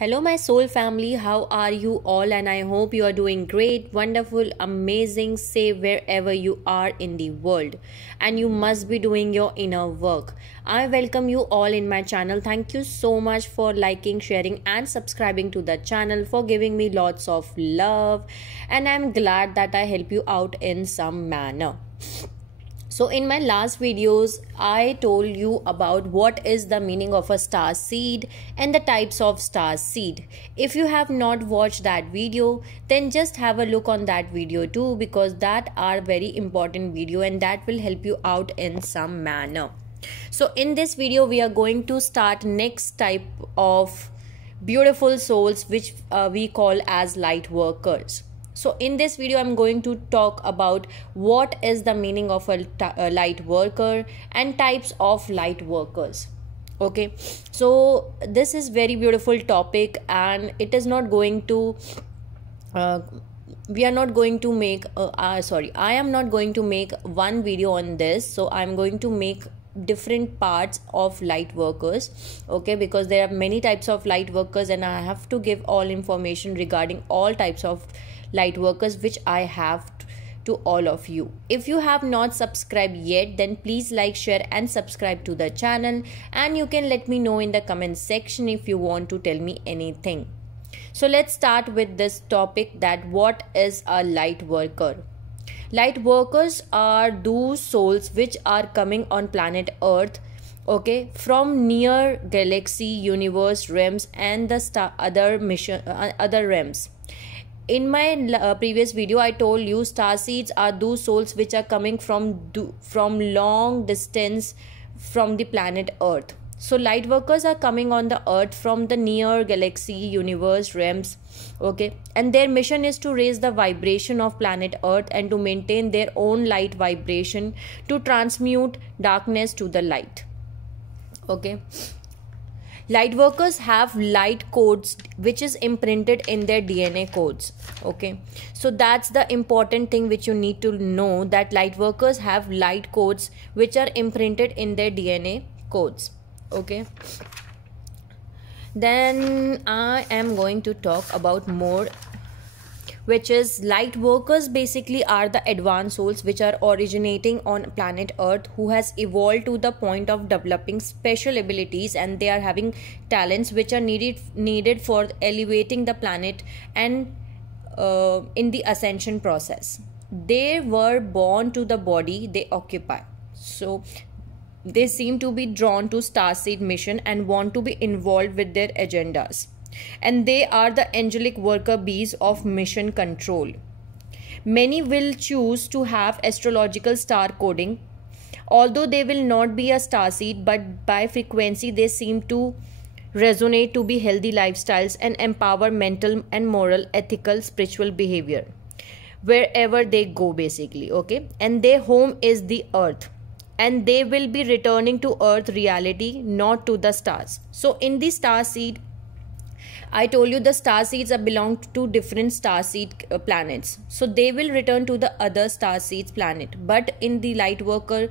Hello, my soul family. How are you all? And I hope you are doing great, wonderful, amazing, safe wherever you are in the world. And you must be doing your inner work. I welcome you all in my channel. Thank you so much for liking, sharing, and subscribing to the channel, for giving me lots of love. And I'm glad that I help you out in some manner. So in my last videos, I told you about what is the meaning of a star seed and the types of star seed. If you have not watched that video, then just have a look on that video too, because that are very important video and that will help you out in some manner. So in this video, we are going to start next type of beautiful souls, which we call as light workers. So in this video, I'm going to talk about what is the meaning of a light worker and types of light workers. Okay, so this is very beautiful topic, and it is not going to we are not going to make I am not going to make one video on this. So I'm going to make different parts of light workers, okay, because there are many types of light workers and I have to give all information regarding all types of light workers which I have to all of you. If you have not subscribed yet, then please like, share and subscribe to the channel, and you can let me know in the comment section if you want to tell me anything. So let's start with this topic, that what is a light worker. Light workers are those souls which are coming on planet Earth, okay, from near galaxy, universe, realms and the other realms. In my previous video, I told you star seeds are those souls which are coming from long distance from the planet Earth. So light workers are coming on the Earth from the near galaxy, universe, realms, okay, and their mission is to raise the vibration of planet Earth and to maintain their own light vibration, to transmute darkness to the light, okay. Light workers have light codes which is imprinted in their DNA codes, okay. So that's the important thing which you need to know, that light workers have light codes which are imprinted in their DNA codes, okay. Then I am going to talk about more, which is light workers basically are the advanced souls which are originating on planet Earth, who has evolved to the point of developing special abilities, and they are having talents which are needed for elevating the planet and in the ascension process. They were born to the body they occupy. So they seem to be drawn to starseed mission and want to be involved with their agendas. And they are the angelic worker bees of mission control. Many will choose to have astrological star coding, although they will not be a star seed, but by frequency they seem to resonate to be healthy lifestyles and empower mental and moral, ethical, spiritual behavior wherever they go basically, okay. And their home is the earth, and they will be returning to earth reality, not to the stars. So in the star seed, I told you the star seeds are belong to different star seed planets. So they will return to the other star seeds planet. But in the light worker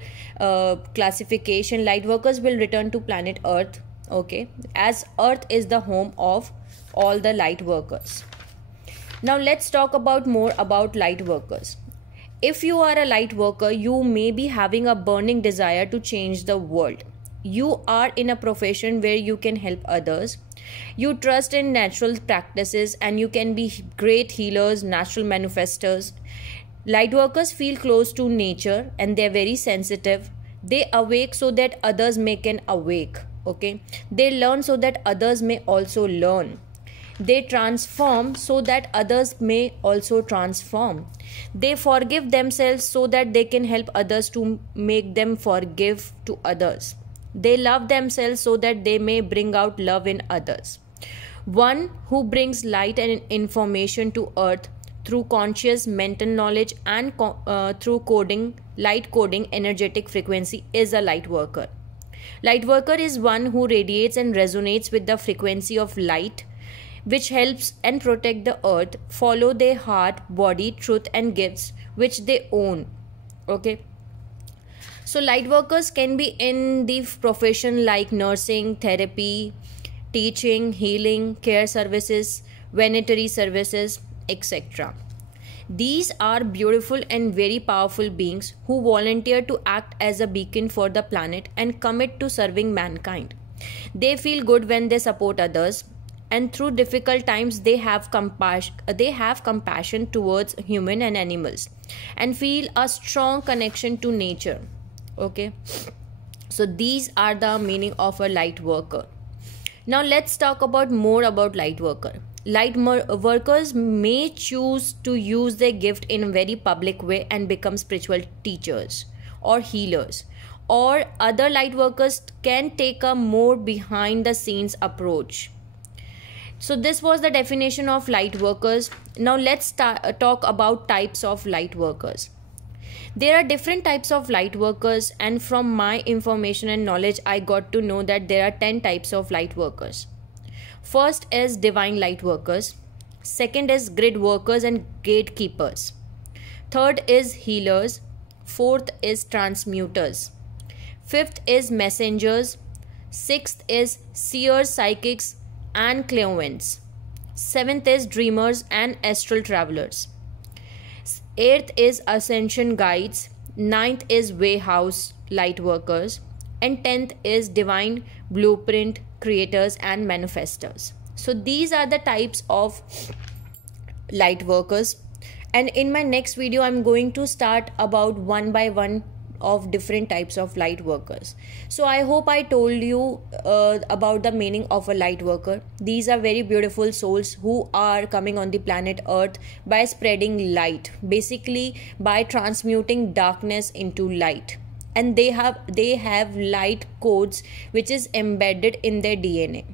classification, light workers will return to planet Earth, okay, as Earth is the home of all the light workers. Now let's talk about more about light workers. If you are a light worker, you may be having a burning desire to change the world. You are in a profession where you can help others. You trust in natural practices and you can be great healers, natural manifestors. Light workers feel close to nature and they are very sensitive. They awake so that others may can awake, okay. They learn so that others may also learn. They transform so that others may also transform. They forgive themselves so that they can help others to make them forgive to others. They love themselves so that they may bring out love in others. One who brings light and information to earth through conscious mental knowledge and through light coding energetic frequency is a light worker. Light worker is one who radiates and resonates with the frequency of light, which helps and protect the earth, follow their heart, body, truth and gifts which they own, okay. So light workers can be in the profession like nursing, therapy, teaching, healing, care services, veterinary services, etc. These are beautiful and very powerful beings who volunteer to act as a beacon for the planet and commit to serving mankind. They feel good when they support others, and through difficult times they have compassion towards human and animals and feel a strong connection to nature. Okay, so these are the meaning of a light worker. Now let's talk about more about light worker. Workers may choose to use their gift in a very public way and become spiritual teachers or healers, or other light workers can take a more behind the scenes approach. So this was the definition of light workers. Now let's talk about types of light workers. There are different types of light workers, and from my information and knowledge I got to know that there are 10 types of light workers. First is divine light workers. Second is grid workers and gatekeepers. Third is healers. Fourth is transmuters. Fifth is messengers. Sixth is seers, psychics and clairvoyants. Seventh is dreamers and astral travelers. Eighth is ascension guides. Ninth is way house light workers. And 10th is divine blueprint creators and manifestors. So these are the types of light workers, and in my next video I'm going to start about one by one of different types of light workers. So I hope I told you about the meaning of a light worker. These are very beautiful souls who are coming on the planet Earth by spreading light, basically by transmuting darkness into light, and they have light codes which is embedded in their DNA.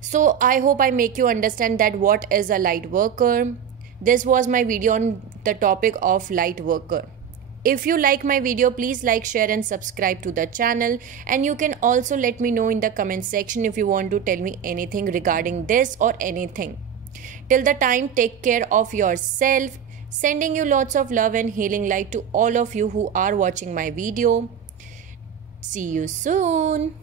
So I hope I make you understand that what is a light worker. This was my video on the topic of light worker. If you like my video, please like, share and subscribe to the channel, and you can also let me know in the comment section if you want to tell me anything regarding this or anything. Till the time, take care of yourself. Sending you lots of love and healing light to all of you who are watching my video. See you soon.